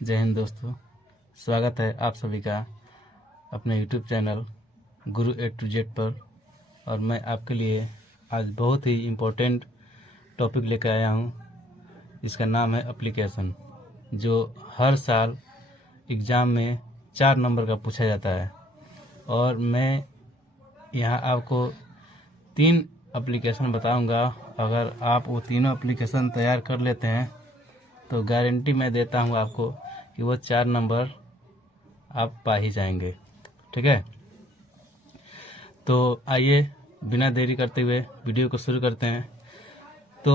जय हिंद दोस्तों, स्वागत है आप सभी का अपने YouTube channel Guru A to Z पर। और मैं आपके लिए आज बहुत ही इम्पोर्टेंट टॉपिक लेकर आया हूँ। इसका नाम है एप्लीकेशन, जो हर साल एग्ज़ाम में 4 नंबर का पूछा जाता है। और मैं यहाँ आपको 3 एप्लीकेशन बताऊँगा। अगर आप वो तीनों एप्लीकेशन तैयार कर लेते हैं तो गारंटी मैं देता हूँ आपको कि वो 4 नंबर आप पा ही जाएंगे। ठीक है, तो आइए बिना देरी करते हुए वीडियो को शुरू करते हैं। तो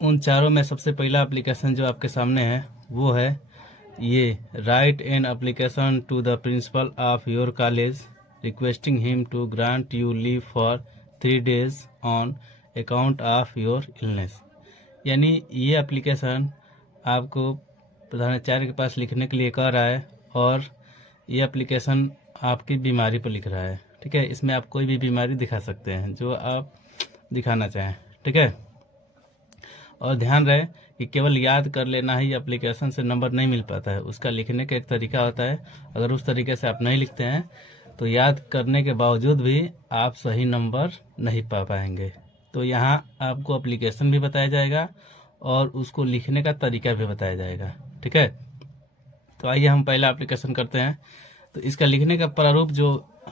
उन चारों में सबसे पहला एप्लीकेशन जो आपके सामने है वो है ये, write an application to the principal of your college requesting him to grant you leave for 3 days on account of your illness. यानी ये एप्लीकेशन आपको प्रधानाचार्य के पास लिखने के लिए कह रहा है, और ये एप्लीकेशन आपकी बीमारी पर लिख रहा है। ठीक है, इसमें आप कोई भी बीमारी दिखा सकते हैं जो आप दिखाना चाहें। ठीक है, और ध्यान रहे कि केवल याद कर लेना ही एप्लीकेशन से नंबर नहीं मिल पाता है, उसका लिखने का एक तरीका होता है। अगर उस तरीके से आप नहीं लिखते हैं तो याद करने के बावजूद भी आप सही नंबर नहीं पा पाएंगे। तो यहाँ आपको एप्लीकेशन भी बताया जाएगा और उसको लिखने का तरीका भी बताया जाएगा। ठीक है, तो आइए हम पहला एप्लीकेशन करते हैं। तो इसका लिखने का प्रारूप जो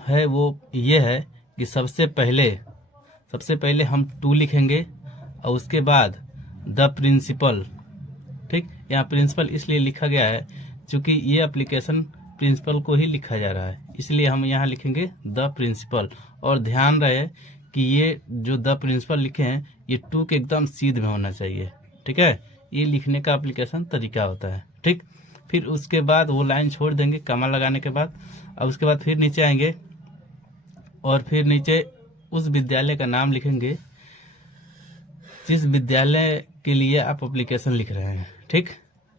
है वो ये है कि सबसे पहले हम टू लिखेंगे और उसके बाद द प्रिंसिपल। ठीक, यहाँ प्रिंसिपल इसलिए लिखा गया है क्योंकि ये एप्लीकेशन प्रिंसिपल को ही लिखा जा रहा है, इसलिए हम यहाँ लिखेंगे द प्रिंसिपल। और ध्यान रहे कि ये जो द प्रिंसिपल लिखे हैं ये टू के एकदम सीध में होना चाहिए। ठीक है, ये लिखने का एप्लीकेशन तरीका होता है। ठीक, फिर उसके बाद वो लाइन छोड़ देंगे कॉमा लगाने के बाद। अब उसके बाद फिर नीचे आएंगे और फिर नीचे उस विद्यालय का नाम लिखेंगे जिस विद्यालय के लिए आप एप्लीकेशन लिख रहे हैं। ठीक,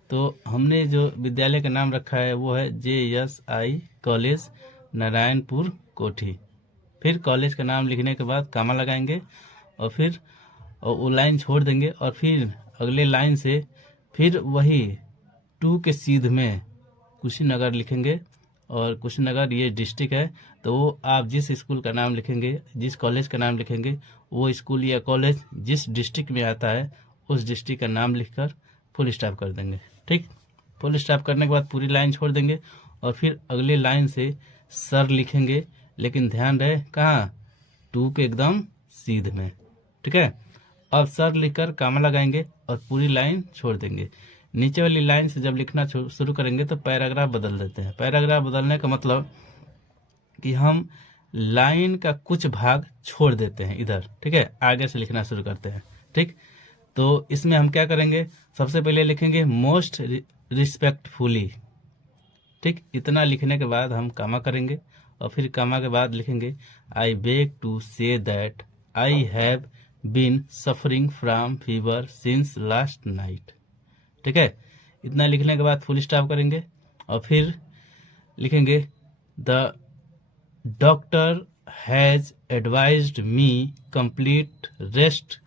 तो हमने जो विद्यालय का नाम रखा है वो है JSI कॉलेज नारायणपुर कोठी। फिर कॉलेज का नाम लिखने के बाद कॉमा लगाएंगे और फिर वो लाइन छोड़ देंगे और फिर अगले लाइन से फिर वही टू के सीध में कुशीनगर लिखेंगे। और कुशीनगर ये डिस्ट्रिक्ट है, तो वो आप जिस स्कूल का नाम लिखेंगे, जिस कॉलेज का नाम लिखेंगे, वो स्कूल या कॉलेज जिस डिस्ट्रिक्ट में आता है उस डिस्ट्रिक्ट का नाम लिखकर फुल स्टॉप कर देंगे। ठीक, फुल स्टॉप करने के बाद पूरी लाइन छोड़ देंगे और फिर अगले लाइन से सर लिखेंगे, लेकिन ध्यान रहे कहाँ, टू के एकदम सीध में। ठीक है, अब सर लिखकर कॉमा लगाएंगे और पूरी लाइन छोड़ देंगे। नीचे वाली लाइन से जब लिखना शुरू करेंगे तो पैराग्राफ बदल देते हैं। पैराग्राफ बदलने का मतलब कि हम लाइन का कुछ भाग छोड़ देते हैं इधर। ठीक है, आगे से लिखना शुरू करते हैं। ठीक, तो इसमें हम क्या करेंगे, सबसे पहले लिखेंगे मोस्ट रिस्पेक्टफुली। ठीक, इतना लिखने के बाद हम कॉमा करेंगे और फिर कॉमा के बाद लिखेंगे I beg to say that I have been suffering from fever since last night. ठीक है, इतना लिखने के बाद फुल स्टॉप करेंगे और फिर लिखेंगे the doctor has advised me complete rest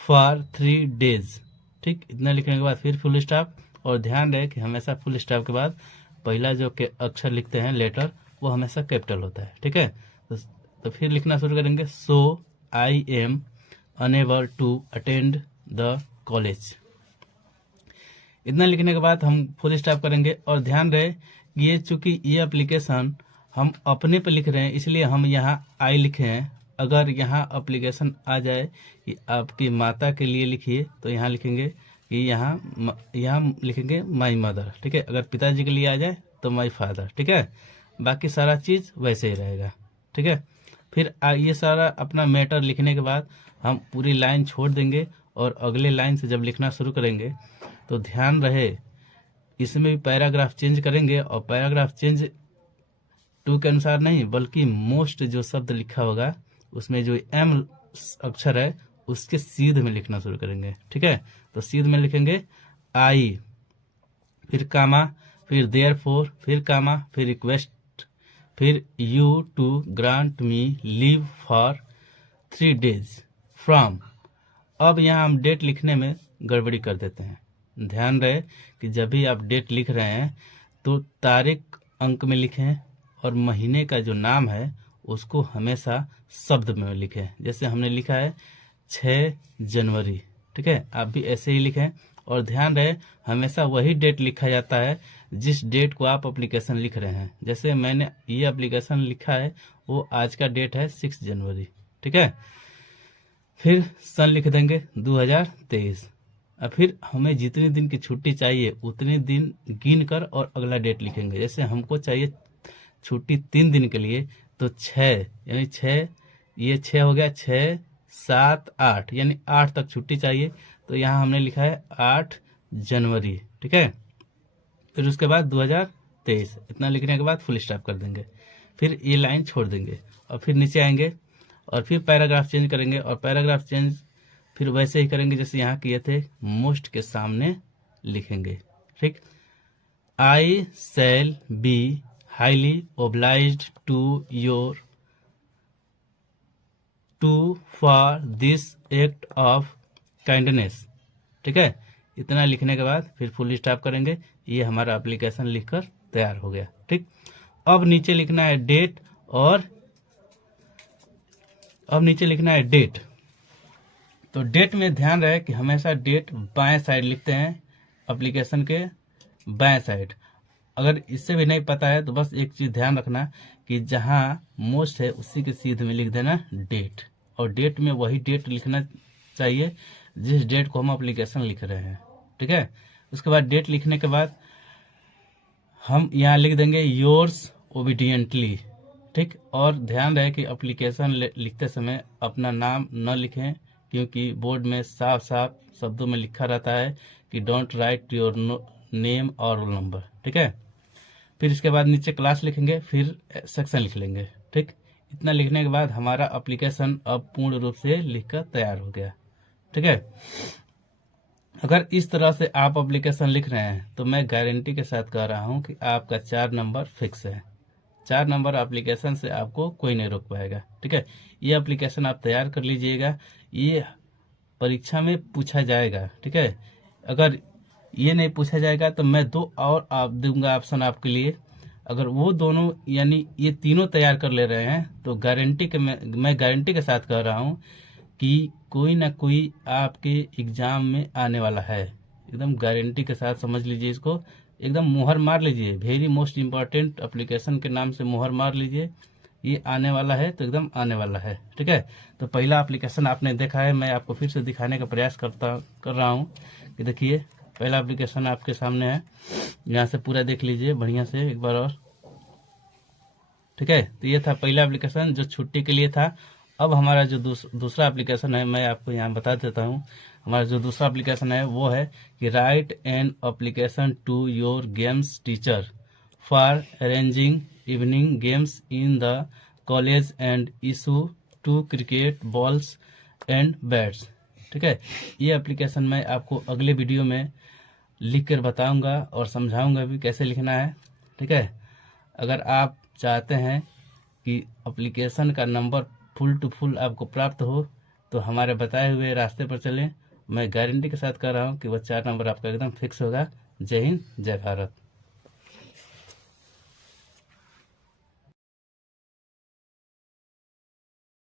for 3 days। ठीक, इतना लिखने के बाद फिर फुल स्टॉप। और ध्यान रहे कि हमेशा फुल स्टॉप के बाद पहला जो के अक्षर लिखते हैं लेटर वो हमेशा कैपिटल होता है। ठीक है, तो फिर लिखना शुरू करेंगे so I am unable to attend the college. इतना लिखने के बाद हम फुल स्टॉप करेंगे। और ध्यान रहे कि ये चूंकि ये एप्लीकेशन हम अपने पे लिख रहे हैं इसलिए हम यहाँ आई लिखे हैं। अगर यहाँ एप्लीकेशन आ जाए कि आपकी माता के लिए लिखिए तो यहाँ लिखेंगे कि यहाँ लिखेंगे माई मदर। ठीक है, अगर पिताजी के लिए आ जाए तो माई फादर। ठीक है, बाकी सारा चीज़ वैसे ही रहेगा। ठीक है, फिर ये सारा अपना मैटर लिखने के बाद हम पूरी लाइन छोड़ देंगे और अगले लाइन से जब लिखना शुरू करेंगे तो ध्यान रहे इसमें भी पैराग्राफ चेंज करेंगे। और पैराग्राफ चेंज टू के अनुसार नहीं बल्कि मोस्ट जो शब्द लिखा होगा उसमें जो एम अक्षर है उसके सीध में लिखना शुरू करेंगे। ठीक है, तो सीध में लिखेंगे आई, फिर कामा, फिर देयरफॉर, फिर कामा, फिर रिक्वेस्ट, फिर you to grant me leave for 3 days from. अब यहाँ हम डेट लिखने में गड़बड़ी कर देते हैं। ध्यान रहे कि जब भी आप डेट लिख रहे हैं तो तारीख अंक में लिखें और महीने का जो नाम है उसको हमेशा शब्द में लिखें। जैसे हमने लिखा है 6 जनवरी, ठीक है, आप भी ऐसे ही लिखें। और ध्यान रहे हमेशा वही डेट लिखा जाता है जिस डेट को आप एप्लीकेशन लिख रहे हैं। जैसे मैंने ये एप्लीकेशन लिखा है वो आज का डेट है 6 जनवरी, ठीक है। फिर सन लिख देंगे 2023। और फिर हमें जितने दिन की छुट्टी चाहिए उतने दिन गिन कर और अगला डेट लिखेंगे। जैसे हमको चाहिए छुट्टी 3 दिन के लिए, तो 6 यानी 6, ये 6 हो गया, 6, 7, 8 यानी 8 तक छुट्टी चाहिए, तो यहाँ हमने लिखा है 8 जनवरी, ठीक है। फिर उसके बाद 2023 इतना लिखने के बाद फुल स्टॉप कर देंगे। फिर ये लाइन छोड़ देंगे और फिर नीचे आएंगे और फिर पैराग्राफ चेंज करेंगे। और पैराग्राफ चेंज फिर वैसे ही करेंगे जैसे यहाँ किए थे, मोस्ट के सामने लिखेंगे, ठीक। I shall be highly obliged to your to for this act of kindness, ठीक है। इतना लिखने के बाद फिर फुल स्टॉप करेंगे। ये हमारा एप्लीकेशन लिखकर तैयार हो गया, ठीक। अब नीचे लिखना है डेट, और अब नीचे लिखना है डेट। तो डेट में ध्यान रहे कि हमेशा डेट बाएं साइड लिखते हैं, एप्लीकेशन के बाएं साइड। अगर इससे भी नहीं पता है तो बस एक चीज ध्यान रखना कि जहां मोस्ट है उसी के सीध में लिख देना डेट, और डेट में वही डेट लिखना चाहिए जिस डेट को हम एप्लीकेशन लिख रहे हैं, ठीक है। उसके बाद डेट लिखने के बाद हम यहाँ लिख देंगे योर्स ओबीडियंटली, ठीक। और ध्यान रहे कि एप्लीकेशन लिखते समय अपना नाम न लिखें, क्योंकि बोर्ड में साफ साफ शब्दों में लिखा रहता है कि डोंट राइट योर नेम और रोल नंबर, ठीक है। फिर इसके बाद नीचे क्लास लिखेंगे, फिर सेक्शन लिख लेंगे, ठीक। इतना लिखने के बाद हमारा एप्लीकेशन अब पूर्ण रूप से लिखकर तैयार हो गया, ठीक है। अगर इस तरह से आप एप्लीकेशन लिख रहे हैं तो मैं गारंटी के साथ कह रहा हूं कि आपका 4 नंबर फिक्स है। 4 नंबर एप्लीकेशन से आपको कोई नहीं रोक पाएगा, ठीक है। ये एप्लीकेशन आप तैयार कर लीजिएगा, ये परीक्षा में पूछा जाएगा, ठीक है। अगर ये नहीं पूछा जाएगा तो मैं 2 और आप दूंगा ऑप्शन आपके लिए। अगर वो दोनों यानी ये तीनों तैयार कर ले रहे हैं तो गारंटी के मैं गारंटी के साथ कह रहा हूं कि कोई ना कोई आपके एग्जाम में आने वाला है। एकदम गारंटी के साथ समझ लीजिए, इसको एकदम मुहर मार लीजिए, वेरी मोस्ट इम्पॉर्टेंट एप्लीकेशन के नाम से मुहर मार लीजिए। ये आने वाला है तो एकदम आने वाला है, ठीक है। तो पहला एप्लीकेशन आपने देखा है, मैं आपको फिर से दिखाने का प्रयास कर रहा हूँ कि देखिए पहला एप्लीकेशन आपके सामने है। यहाँ से पूरा देख लीजिए बढ़िया से एक बार और, ठीक है। तो ये था पहला एप्लीकेशन जो छुट्टी के लिए था। अब हमारा जो दूसरा एप्लीकेशन है मैं आपको यहाँ बता देता हूँ। हमारा जो दूसरा एप्लीकेशन है वो है कि write an application to your games teacher for arranging evening games in the college and issue 2 cricket balls and bats, ठीक है। ये एप्लीकेशन मैं आपको अगले वीडियो में लिख कर बताऊंगा और समझाऊंगा भी कैसे लिखना है, ठीक है। अगर आप चाहते हैं कि एप्लीकेशन का नंबर फुल टू फुल आपको प्राप्त हो तो हमारे बताए हुए रास्ते पर चलें। मैं गारंटी के साथ कह रहा हूँ कि वह 4 नंबर आपका एकदम फिक्स होगा। जय हिंद, जय भारत।